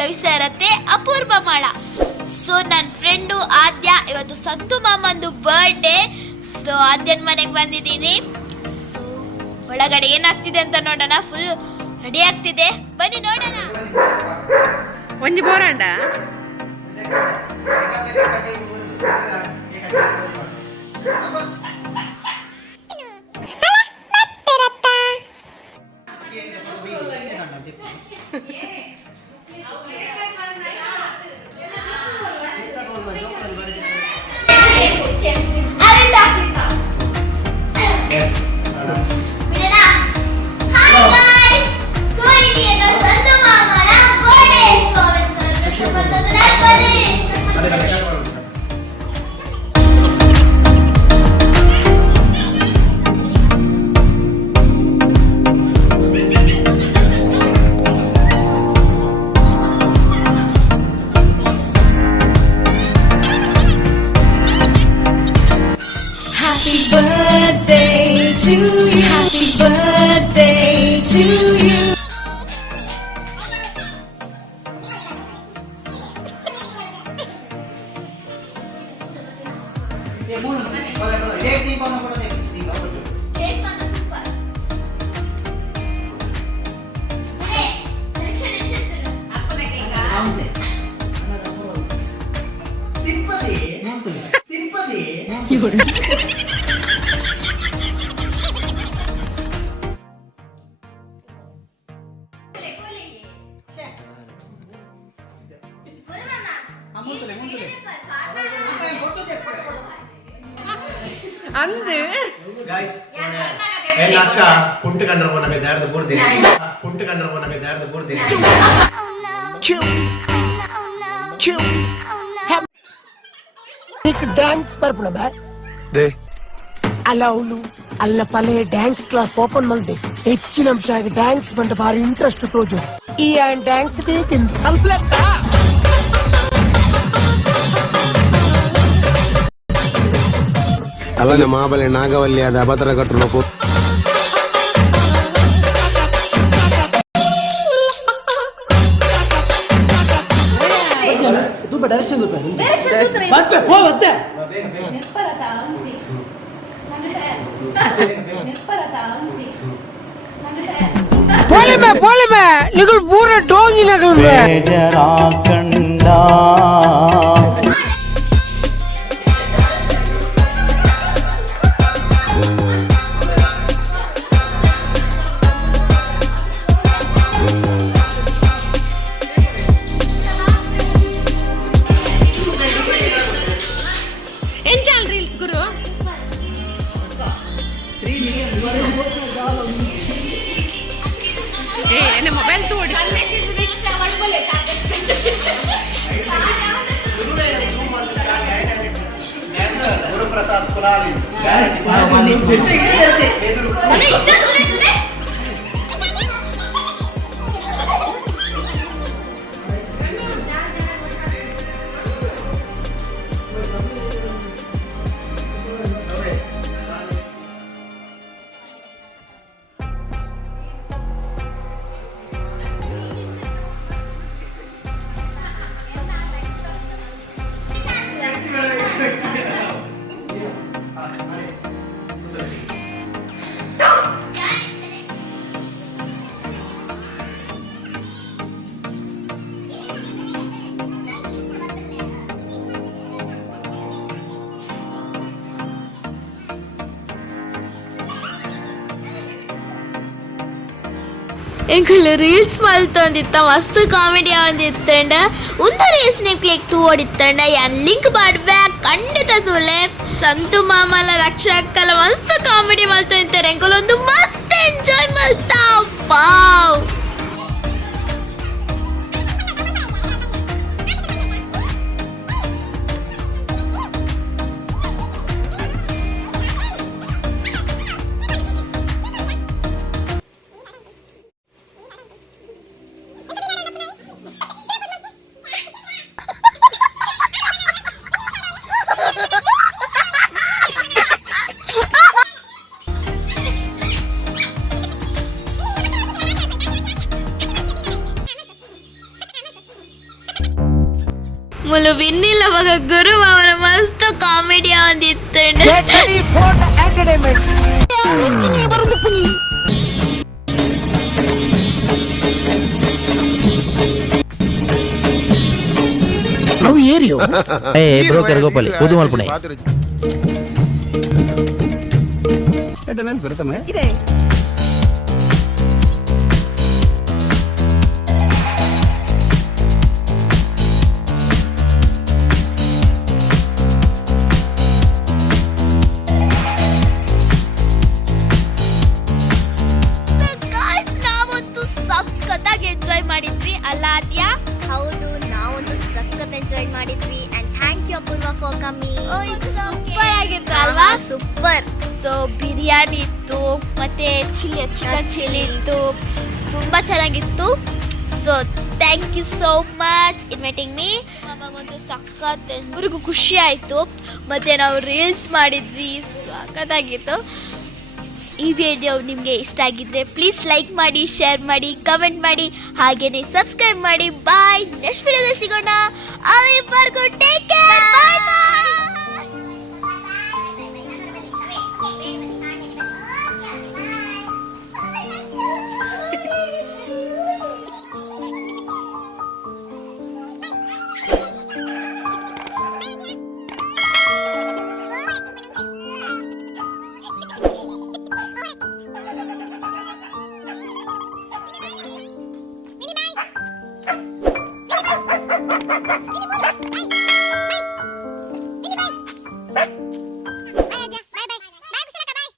Ravi sir ಅತ್ತೆ ಅಪೂರ್ವ ಮಾಳ. So ನನ್ನ friend ಆದ್ಯ, ಇವತ್ತು ಸಂತು ಮಾಮಂದು ಬರ್ಡೇ. ಸೊ ಆದ್ಯನ ಮನೆಗೆ ಬಂದಿದ್ದೀನಿ. ಸೊ ಒಳಗಡೆ ಏನಾಗ್ತಿದೆ ಅಂತ ನೋಡೋಣ. ಫುಲ್ ರೆಡಿ ಆಗ್ತಿದೆ, ಬನ್ನಿ ನೋಡೋಣ. ಒಂಜಿ ಬೋರಂಡ ಅಂದು ಎನ್ನ ಅಕ್ಕ ಕುಂಟು ಕಂಡ್ರ ನಮಗೆ ಜಾಡದ ಬೂರ್ದಿನ ಕುಂಟು ಕಂಡ್ರ ನಮಗೆ ಜಾಡದ ಬೂರ್ದಿನ ಡ್ಯಾನ್ಸ್ ಬರ್ಪುಣ ಬೇ ಅಲ್ಲವಳು ಅಲ್ಲ ಪಲೆ ಡ್ಯಾನ್ಸ್ ಕ್ಲಾಸ್ ಓಪನ್ ಮಾಡಿದೆ. ಹೆಚ್ಚಿನ ಅಂಶ ಡ್ಯಾನ್ಸ್ ಬಂದ ಭಾರಿ ಇಂಟ್ರೆಸ್ಟ್ ತೋಜು. ಈ ಡ್ಯಾನ್ಸ್ ಅಲ್ಪ್ಲತ್ತ ಅಲ್ಲನೆ ಮಾಬಲೆ ನಾಗವಲ್ಲಿ ಆದ ಅಭದ್ರ ಕಟ್ಟರು போலமே நீங்கள் பூரா டோங்கி நகருமே கண்டா ಎಂಜಾಲ್ ರೀಲ್ಸ್ ಗುರು ಎನ್ನ ಮೊಬೈಲ್ ತೋಡಿ ಗುರುಪ್ರಸಾದ್ ಕುಲಾಲಿ ಎಂಕುಲು ರೀಲ್ಸ್ ಮಲ್ತೊಂದಿತ್ತ ಮಸ್ತ್ ಕಾಮಿಡಿ ಆವೊಂದಿತ್ತಂಡ ಒಂದು ರೀಲ್ಸ್ ನೆ ಕ್ಲಿಕ್ ತೂವೊಡಿತ್ತಂಡ ಯಾನ್ ಲಿಂಕ್ ಪಾಡ್ವೆ ಖಂಡಿತ ತೂಲೆ. ಸಂತು ಮಾಮಲ ರಕ್ಷಾ ಅಕ್ಕಲ ಮಸ್ತ್ ಕಾಮಿಡಿ ಮಲ್ತೊಂದಿತ್ತಾರೆ. ಎಂಕುಲು ಒಂದು ಮಸ್ತ್ ಎಂಜಾಯ್ ಮಲ್ತ. ವಾವ್ ಮುಲು ವಿನ್ನಿಲ್ಲ ಮಗ ಗುರು ಅವರ ಮಸ್ತ್ ಕಾಮಿಡಿ ಅಂದಿತ್ತಂಡ ఏరియో బ్రోకర్ గోపాలి పుదు మల్పునే ನಾವಂತೂ ಸಖತ್ತಾಗಿ ಎಂಜಾಯ್ ಮಾಡಿದ್ವಿ ಅಲ್ಲ ಆದ್ಯಾ? ಹೌದು, ನಾವಂತೂ ಸಖತ್ ಎಂಜಾಯ್ ಮಾಡಿದ್ವಿ and thank you Apoorva for coming. Super ಆಗಿತ್ತು ಅಲ್ವಾ? ಸೂಪರ್. ಸೊ ಬಿರಿಯಾನಿ ಇತ್ತು, ಮತ್ತೆ ಚಿಕನ್ ಚಿಲ್ಲಿ ಇತ್ತು, ತುಂಬಾ ಚೆನ್ನಾಗಿತ್ತು. So thank you so much inviting me. ನಮಗೊಂದು ಸಖತ್ ಎಲ್ಲರಿಗೂ ಖುಷಿ ಆಯಿತು. ಮತ್ತು ನಾವು ರೀಲ್ಸ್ ಮಾಡಿದ್ವಿ, ಸಖತ್ತಾಗಿತ್ತು. ಈ ವಿಡಿಯೋ ನಿಮಗೆ ಇಷ್ಟ ಆಗಿದ್ರೆ ಪ್ಲೀಸ್ ಲೈಕ್ ಮಾಡಿ, ಶೇರ್ ಮಾಡಿ, ಕಮೆಂಟ್ ಮಾಡಿ, ಹಾಗೆಯೇ ಸಬ್ಸ್ಕ್ರೈಬ್ ಮಾಡಿ. ಬಾಯ್, ನೆಕ್ಸ್ಟ್ ವಿಡಿಯೋದಲ್ಲಿ ಸಿಗೋಣ. ಅಲ್ಲಿವರೆಗೂ ಟೇಕ್